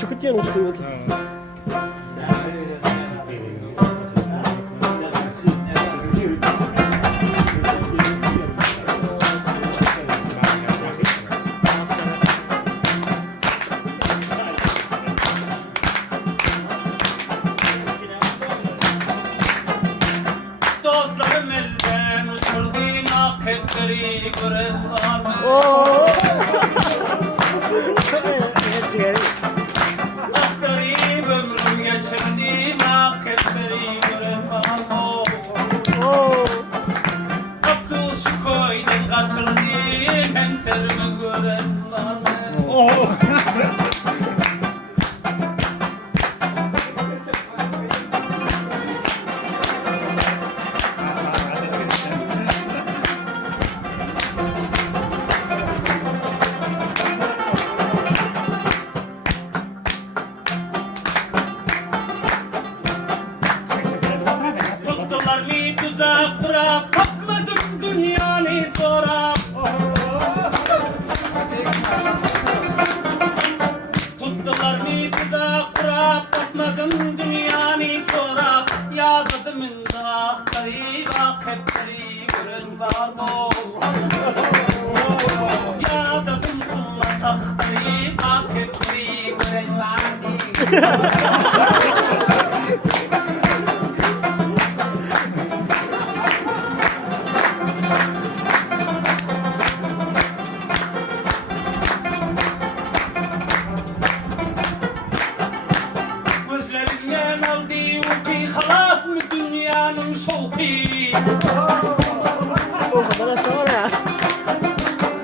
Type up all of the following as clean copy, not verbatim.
çıkıt yanı suyu. Dostlarım elden uçurdu naketleri gören var mı? Ah garip ömrüm geçirdim naketleri gören var mı? Aklı şu koydan kaçırdım hemserimi gören var mı? Tuttular mı tuzak kurak bakmadım dünyanı sonra. Tuttular mı tuzak kurak bakmadım dünyanı sonra. Yazdım indahtari vakıfları gören var mı? Yazdım tahtari vakıfları gören var mı? Gözlerimden aldı o ki halas mı dünyanın şoku? Bana sonra.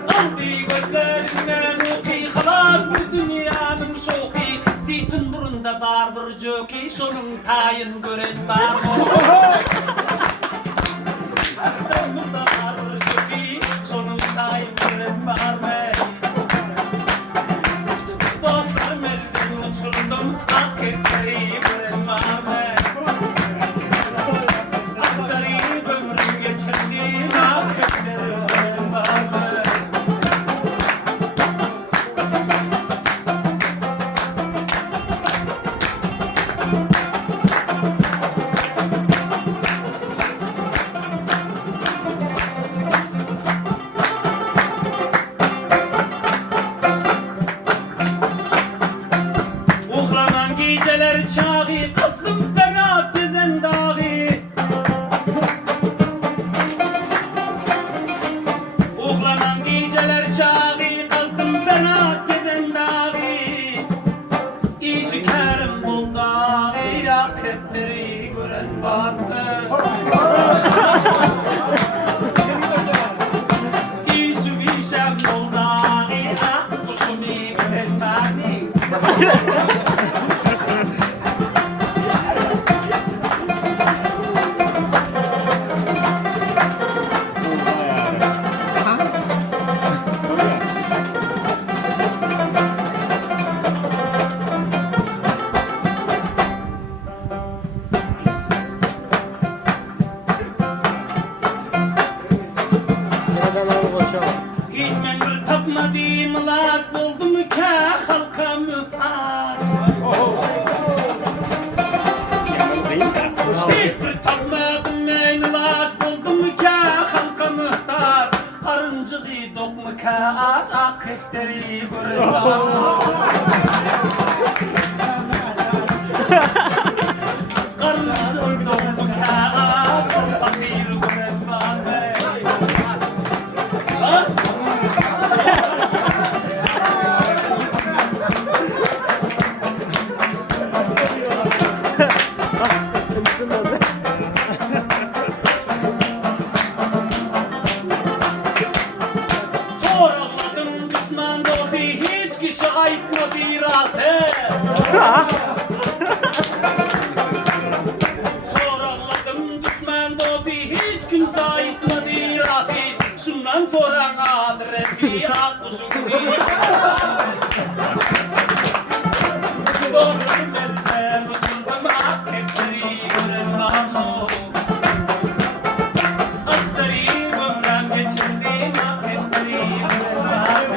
Aldı gözlerimden o ki halas mı dünyanın şoku? Zeytin burunda var bir jockey, şunun tayın gören var mı? İstanbul'da var bir jockey, şunun tayın gören var mı? Dostlarım elden uçurdum naketleri gören var mı? Ah garip ömrüm geçirdim naketleri gören var mı? Uhlanan geceler çağı, kızım ferah gezen dağı. Uhlanan geceler çağı, kızım ferah gezen dağı. İşi kerim bol dağı, yaketleri gören var mı? İşi bişem bol dağı, ah kuşumu gören var mı? Nereden alıp açalım? Hiç men bir tapmadığım lat buldum ki halka muhtaç. Hiç bir tapmadım men lat buldum ki halka muhtaç. Arıncığı dokmu ki az akıpteri görürüm. Arıncığı dokmu ki az fakir görürüm. Soraladım düşman dostu hiç kişi ayıtmadı rahatı. Soraladım düşman dostu hiç kimse ayıtmadı rahatı. Şundan soran adresi akuşum değil. Dostum elden uçurdum aketleri gören var mı? Aktarayım ömrüm geçirdim aketleri gören var mı?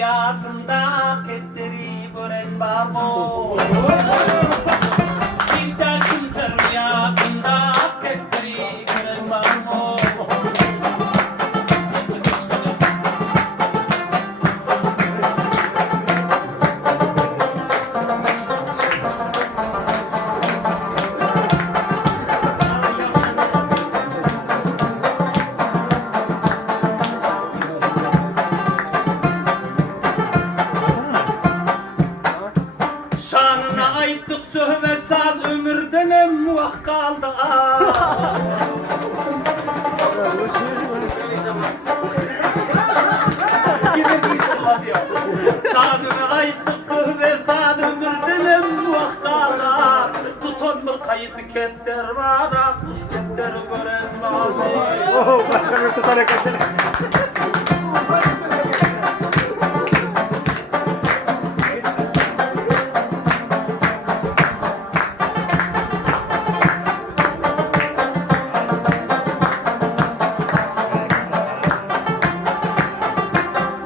rüyasında ketleri gören var mı? İster kimse rüyasında ketleri gören var mı? Şanına ayttık söhbet saz ömürden emmuah kaldı. Şanına ayttık söhbet saz ömürden emmuah kaldı. Tutanır kayısı ketler var, kuş ketler gören var. Oh, başkanı tutarak etsene.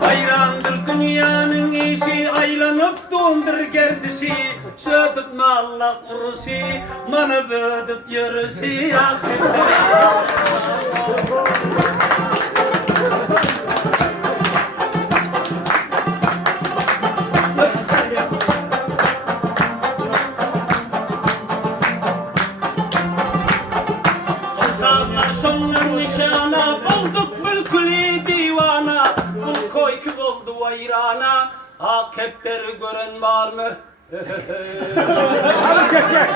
Hayrandır dünyanın işi, aylanıp dondur gerdişi. Şödüp Allah kuruşi, mana bödüp yarışı. Dağlar şonlar nişana, bulduk mülkülü divana. Bul koy ki oldu vayrana, hak hepleri gören var mı? Hadi çek çek.